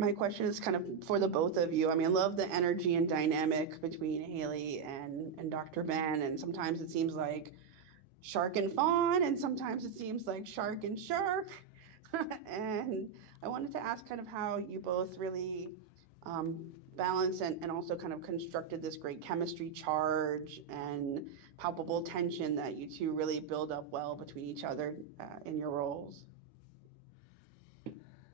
My question is kind of for the both of you. I mean, I love the energy and dynamic between Haley and Dr. Ben, and sometimes it seems like shark and fawn, and sometimes it seems like shark and shark. And I wanted to ask kind of how you both really balance and also kind of constructed this great chemistry charge and palpable tension that you two really build up well between each other in your roles.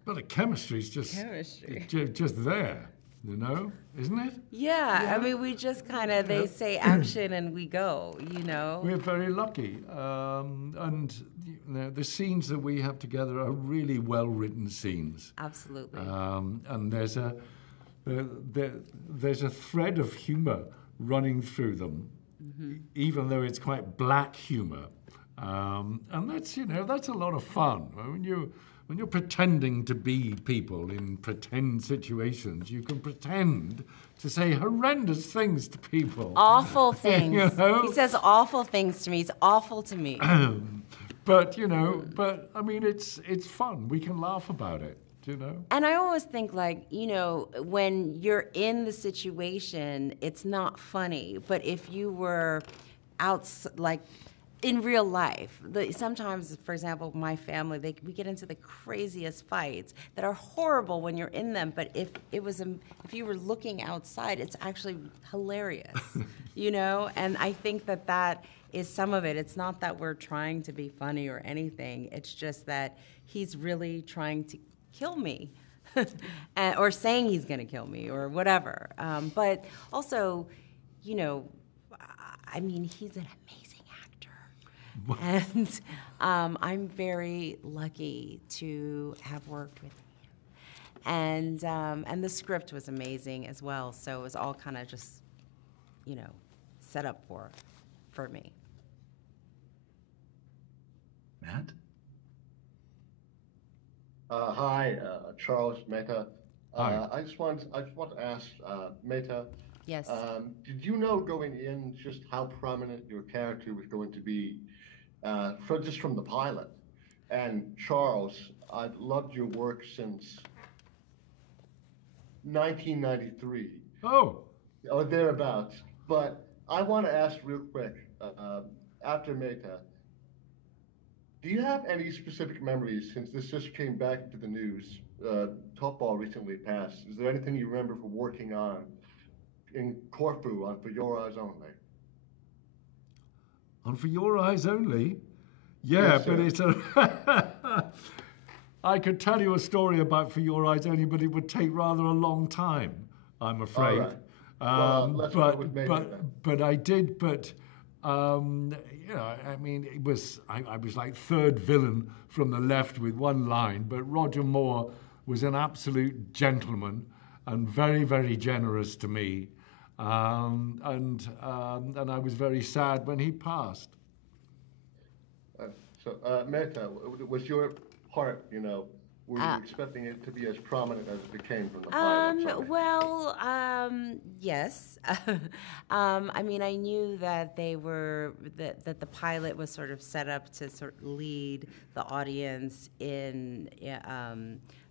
But the chemistry's Chemistry. just there, you know, isn't it? Yeah, I Yeah. mean, we just kind of, they Yeah. say action and we go, you know? We're very lucky, and you know, the scenes that we have together are really well-written scenes. Absolutely. And there's a thread of humour running through them, even though it's quite black humour. And that's, you know, that's a lot of fun. When you're pretending to be people in pretend situations, you can pretend to say horrendous things to people. Awful things. You know? He says awful things to me. He's awful to me. But, you know, I mean, it's fun. We can laugh about it, you know? And I always think, like, you know, when you're in the situation, it's not funny. But if you were out, like, in real life, sometimes, for example, my family, we get into the craziest fights that are horrible when you're in them. But if you were looking outside, it's actually hilarious, you know. And I think that is some of it. It's not that we're trying to be funny or anything. It's just that he's really trying to kill me, or saying he's going to kill me or whatever. But also, you know, I mean, he's an amazing actor. And I'm very lucky to have worked with him. And the script was amazing as well. So it was all kind of just, you know, set up for me. Matt? Hi, Charles Mehta. Hi. I just want to ask Mehta. Yes. Did you know going in just how prominent your character was going to be, from the pilot? And Charles, I've loved your work since 1993 Oh, or thereabouts. But I want to ask real quick, after Mehta, do you have any specific memories, since this just came back into the news, Top Ball recently passed? Is there anything you remember from working on in Corfu on For Your Eyes Only? and For Your Eyes Only? Yeah, Yes, but sir. it's a... I could tell you a story about For Your Eyes Only, but it would take rather a long time, I'm afraid. right. Well, let's go with Mehta then. but I did, you know, I mean, I was like third villain from the left with one line, but Roger Moore was an absolute gentleman and very, very generous to me. And I was very sad when he passed. Mehta, was your part, you know, were you expecting it to be as prominent as it became from the pilot? Sorry. Well, yes. I mean, I knew that that the pilot was sort of set up to sort of lead the audience in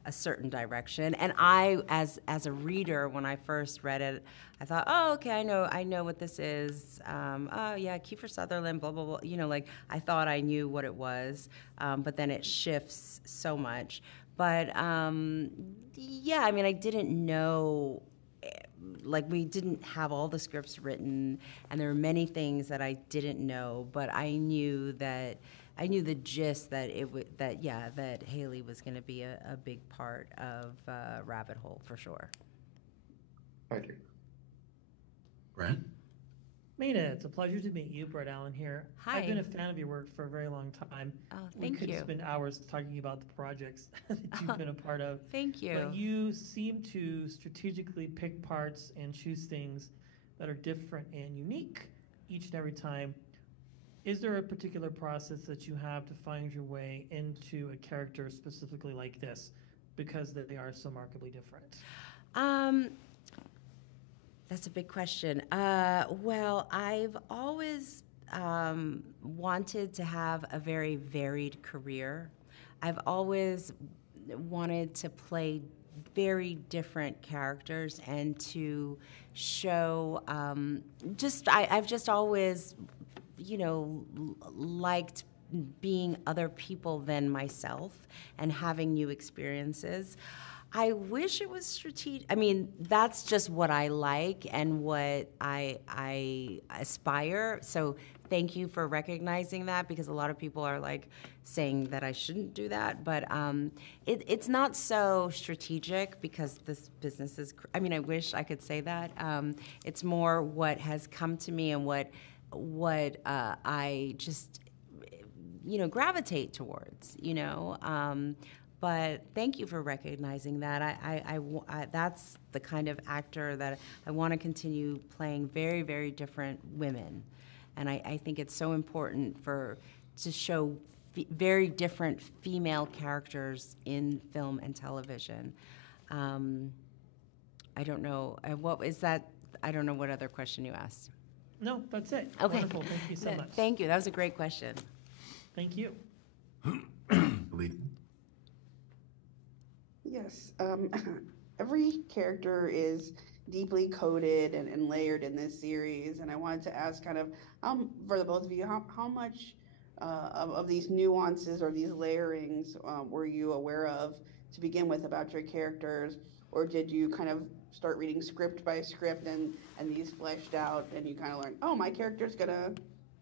a certain direction. And I, as a reader, when I first read it, I thought, oh, okay, I know what this is. Oh, yeah, Kiefer Sutherland, blah, blah, blah. You know, like, I thought I knew what it was, but then it shifts so much. But yeah, I mean, I didn't know, like, we didn't have all the scripts written, and there were many things that I didn't know, but I knew the gist that that Haley was going to be a big part of Rabbit Hole for sure. Thank you. Brent? Mehta, it's a pleasure to meet you. Brett Allen here. Hi. I've been a fan of your work for a very long time. Oh, We thank could you. spend hours talking about the projects that you've been a part of. Thank you. But you seem to strategically pick parts and choose things that are different and unique each and every time. Is there a particular process that you have to find your way into a character specifically like this, because they are so markedly different? That's a big question. Well, I've always wanted to have a very varied career. I've always wanted to play very different characters and to show I've just always, liked being other people than myself and having new experiences. I wish it was strategic. I mean, that's just what I like and what I aspire. So thank you for recognizing that, because a lot of people are like saying that I shouldn't do that. But it's not so strategic because this business is, I wish I could say that. It's more what has come to me and what I just, gravitate towards, But thank you for recognizing that. I that's the kind of actor that I want to continue playing, very, very different women. And I think it's so important to show very different female characters in film and television. I don't know. What is that? I don't know what other question you asked. No, that's it. Okay. Wonderful. Thank you so much. Thank you. That was a great question. Thank you. Lee? Yes. Every character is deeply coded and layered in this series, and I wanted to ask kind of, for the both of you, how much of these nuances or these layerings were you aware of to begin with about your characters, or did you kind of start reading script by script and these fleshed out and you kind of learn, oh, my character's gonna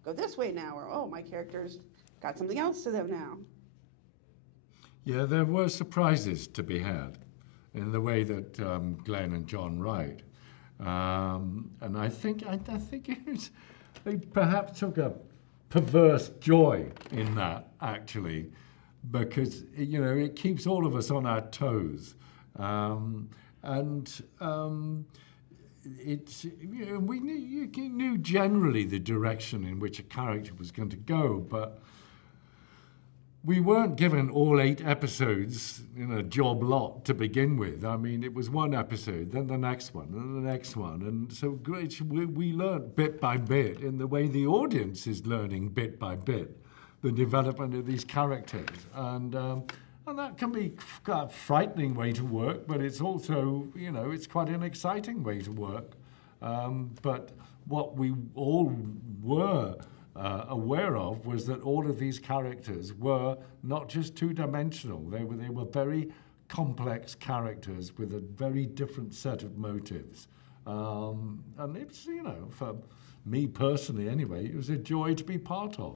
go this way now, or oh, my character's got something else to them now? Yeah, there were surprises to be had in the way that Glenn and John write. And I think they perhaps took a perverse joy in that, actually, because, it keeps all of us on our toes. It's, we knew generally the direction in which a character was going to go, but we weren't given all 8 episodes in a job lot to begin with. I mean, it was one episode, then the next one, then the next one. And so we learned bit by bit in the way the audience is learning bit by bit the development of these characters. And that can be a frightening way to work, but it's also, it's quite an exciting way to work. But what we all were aware of was that all of these characters were not just two-dimensional. They were very complex characters with a very different set of motives. And it's, for me personally anyway, it was a joy to be part of.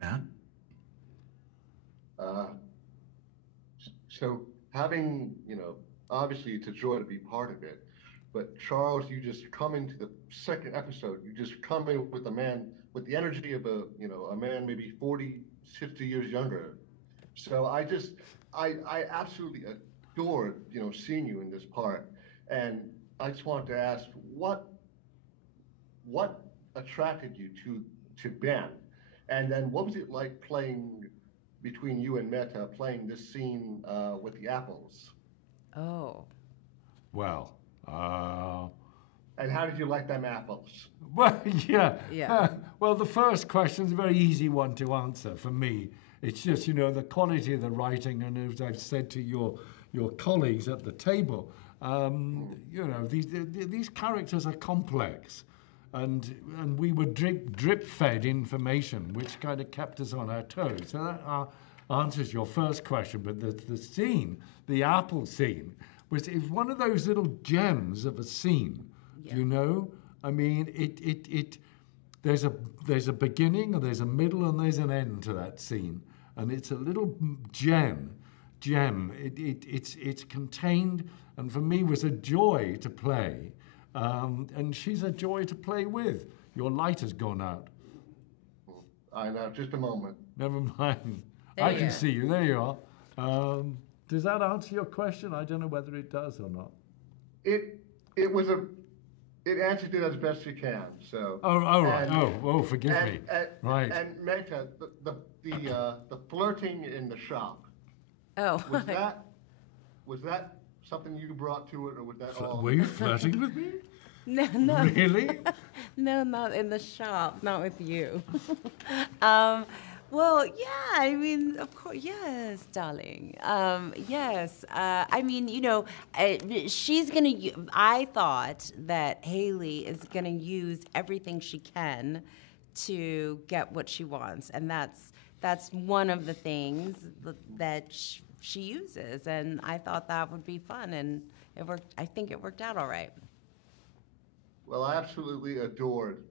Matt? So having, obviously it's a joy to be part of it, but Charles, you just come into the second episode, you just come in with a man with the energy of a man maybe 40, 50 years younger. So I absolutely adored, seeing you in this part. And I just wanted to ask, what attracted you to Ben? And then what was it like playing between you and Meta, playing this scene with the apples? Oh. Well, and how did you like them apples? well, yeah. Yeah. Well, the first question is a very easy one to answer for me. It's just, the quality of the writing, and as I've said to your colleagues at the table, these characters are complex. And we were drip-fed information, which kind of kept us on our toes. So that answers your first question. But the scene, the apple scene, was one of those little gems of a scene. Yeah. I mean, there's a beginning, and there's a middle, and there's an end to that scene, and it's a little gem. It's contained, and for me was a joy to play. And she's a joy to play with. Your light has gone out. I know, just a moment. Never mind. There I you can are. see you. There you are. Does that answer your question? I don't know whether it does or not. It answered it as best you can. So. Oh, right. Forgive me. Right. And Meta, the flirting in the shop. Oh. Was that something you brought to it, or was that all? Were you flirting with me? No. Really? No, not in the shop, not with you. Well, yeah, I mean, of course, yes, darling. Yes, I mean, she's gonna. I thought that Haley is gonna use everything she can to get what she wants, and that's one of the things that she uses, and I thought that would be fun, and it worked. I think it worked out all right. Well, I absolutely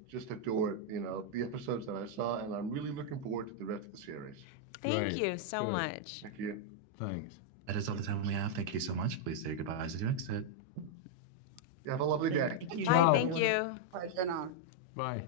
just adored, the episodes that I saw, and I'm really looking forward to the rest of the series. Thank Great, you so good. much. Thank you. Thanks. That is all the time we have. Thank you so much. Please say your goodbyes as you exit. You have a lovely day. Thank you. Bye. Ciao. Thank you. Pleasure and honor. Bye.